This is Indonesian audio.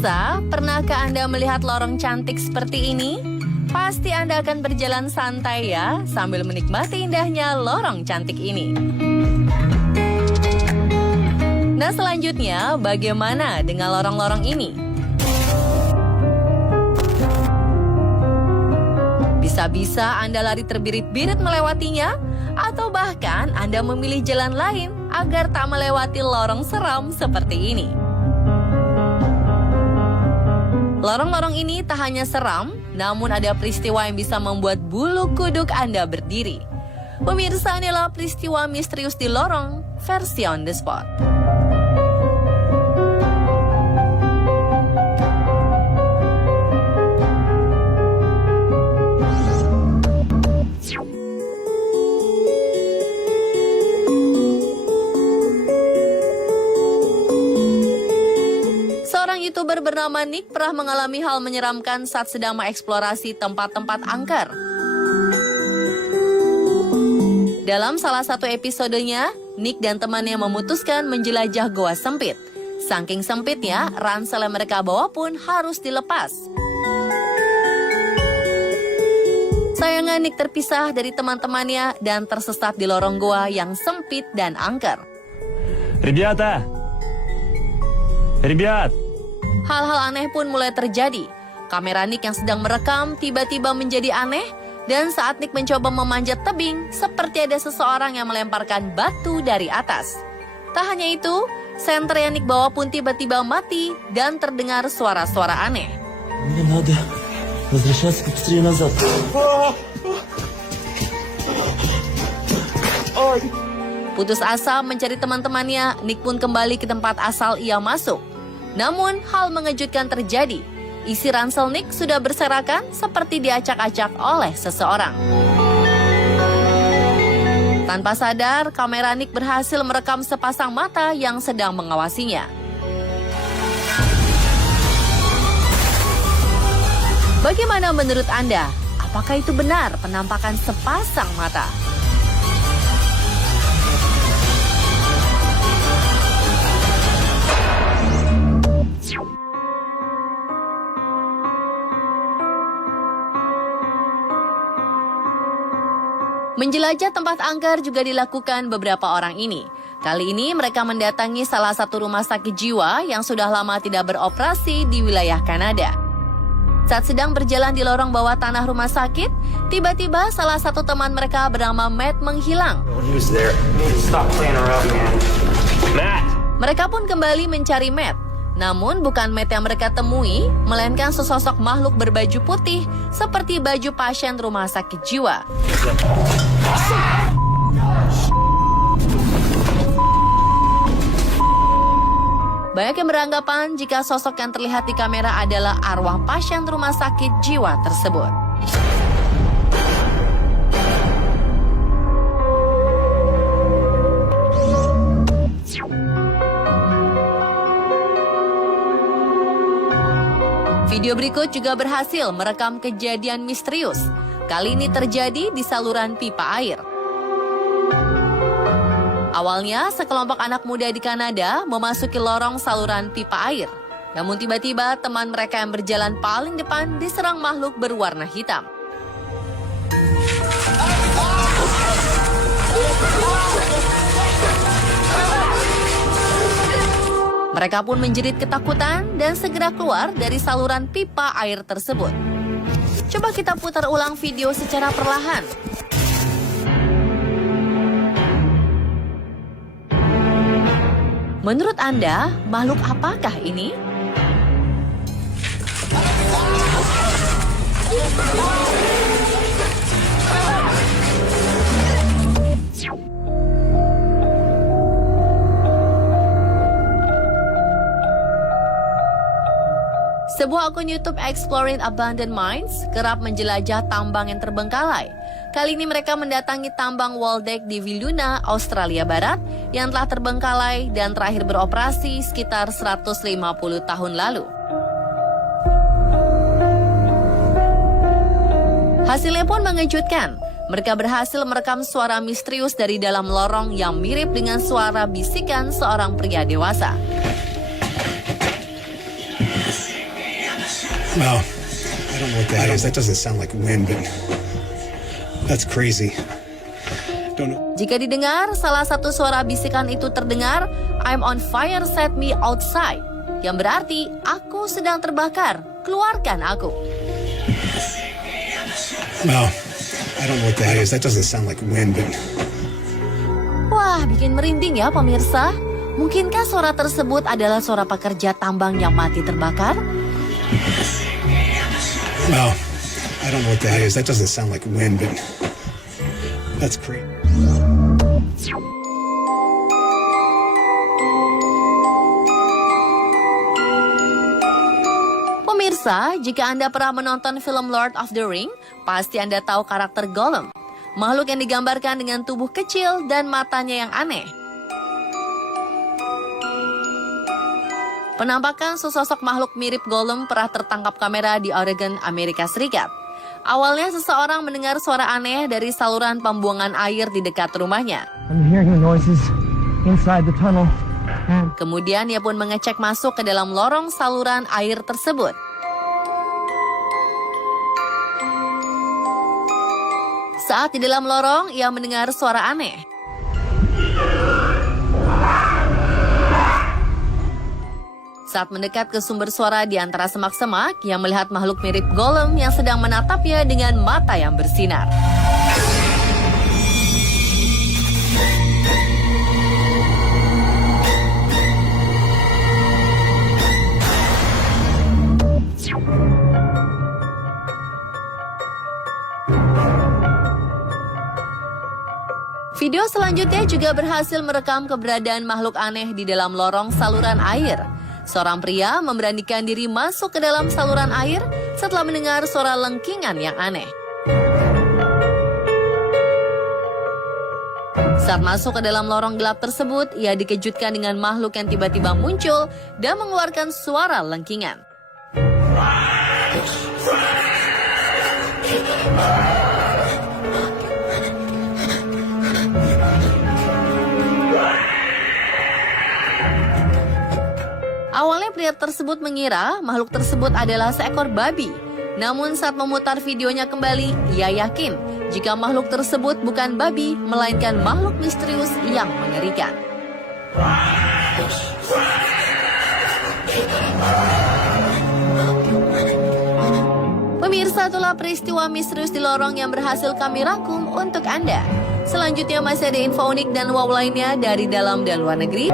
Pemirsa, pernahkah Anda melihat lorong cantik seperti ini? Pasti Anda akan berjalan santai ya, sambil menikmati indahnya lorong cantik ini. Nah selanjutnya, bagaimana dengan lorong-lorong ini? Bisa-bisa Anda lari terbirit-birit melewatinya, atau bahkan Anda memilih jalan lain agar tak melewati lorong seram seperti ini. Lorong-lorong ini tak hanya seram, namun ada peristiwa yang bisa membuat bulu kuduk Anda berdiri. Pemirsa, inilah peristiwa misterius di lorong versi on the spot. YouTuber bernama Nick pernah mengalami hal menyeramkan saat sedang mengeksplorasi tempat-tempat angker. Dalam salah satu episodenya, Nick dan temannya memutuskan menjelajah goa sempit. Saking sempitnya, ransel yang mereka bawa pun harus dilepas. Sayangnya Nick terpisah dari teman-temannya dan tersesat di lorong goa yang sempit dan angker. Ребят! Hal-hal aneh pun mulai terjadi. Kamera Nick yang sedang merekam tiba-tiba menjadi aneh, dan saat Nick mencoba memanjat tebing, seperti ada seseorang yang melemparkan batu dari atas. Tak hanya itu, senter yang Nick bawa pun tiba-tiba mati dan terdengar suara-suara aneh. Мне надо возвращаться побыстрее назад. Putus asa mencari teman-temannya, Nick pun kembali ke tempat asal ia masuk. Namun, hal mengejutkan terjadi. Isi ransel Nick sudah berserakan seperti diacak-acak oleh seseorang. Tanpa sadar, kamera Nick berhasil merekam sepasang mata yang sedang mengawasinya. Bagaimana menurut Anda? Apakah itu benar penampakan sepasang mata? Menjelajah tempat angker juga dilakukan beberapa orang ini. Kali ini mereka mendatangi salah satu rumah sakit jiwa yang sudah lama tidak beroperasi di wilayah Kanada. Saat sedang berjalan di lorong bawah tanah rumah sakit, tiba-tiba salah satu teman mereka bernama Matt menghilang. Mereka pun kembali mencari Matt. Namun bukan Matt yang mereka temui, melainkan sesosok makhluk berbaju putih seperti baju pasien rumah sakit jiwa. Banyak yang beranggapan jika sosok yang terlihat di kamera adalah arwah pasien rumah sakit jiwa tersebut. Video berikut juga berhasil merekam kejadian misterius. Kali ini terjadi di saluran pipa air. Awalnya, sekelompok anak muda di Kanada memasuki lorong saluran pipa air. Namun tiba-tiba teman mereka yang berjalan paling depan diserang makhluk berwarna hitam. Mereka pun menjerit ketakutan dan segera keluar dari saluran pipa air tersebut. Coba kita putar ulang video secara perlahan. Menurut Anda, makhluk apakah ini? Sebuah akun YouTube Exploring Abandoned Mines kerap menjelajah tambang yang terbengkalai. Kali ini mereka mendatangi tambang Waldeck di Wiluna, Australia Barat yang telah terbengkalai dan terakhir beroperasi sekitar 150 tahun lalu. Hasilnya pun mengejutkan. Mereka berhasil merekam suara misterius dari dalam lorong yang mirip dengan suara bisikan seorang pria dewasa. Well, I don't know what that is. That doesn't sound like wind, but that's crazy. Don't know. Jika didengar, salah satu suara bisikan itu terdengar, I'm on fire, set me outside. Yang berarti, aku sedang terbakar, keluarkan aku. Well, I don't know what that is. That doesn't sound like wind, but Wah, bikin merinding ya pemirsa. Mungkinkah suara tersebut adalah suara pekerja tambang yang mati terbakar? well, I don't know what that is. That doesn't sound like wind, but that's crazy. Pemirsa, jika Anda pernah menonton film Lord of the Ring, pasti Anda tahu karakter Gollum. Makhluk yang digambarkan dengan tubuh kecil dan matanya yang aneh. Penampakan sesosok makhluk mirip Gollum pernah tertangkap kamera di Oregon, Amerika Serikat. Awalnya seseorang mendengar suara aneh dari saluran pembuangan air di dekat rumahnya. I'm hearing noises inside the tunnel. Kemudian ia pun mengecek masuk ke dalam lorong saluran air tersebut. Saat di dalam lorong, ia mendengar suara aneh. Saat mendekat ke sumber suara di antara semak-semak, ia melihat makhluk mirip Gollum yang sedang menatapnya dengan mata yang bersinar. Video selanjutnya juga berhasil merekam keberadaan makhluk aneh di dalam lorong saluran air. Seorang pria memberanikan diri masuk ke dalam saluran air setelah mendengar suara lengkingan yang aneh. Saat masuk ke dalam lorong gelap tersebut, ia dikejutkan dengan makhluk yang tiba-tiba muncul dan mengeluarkan suara lengkingan. Awalnya pria tersebut mengira makhluk tersebut adalah seekor babi. Namun saat memutar videonya kembali, ia yakin jika makhluk tersebut bukan babi, melainkan makhluk misterius yang mengerikan. Pemirsa, itulah peristiwa misterius di lorong yang berhasil kami rangkum untuk Anda. Selanjutnya masih ada info unik dan wow lainnya dari dalam dan luar negeri.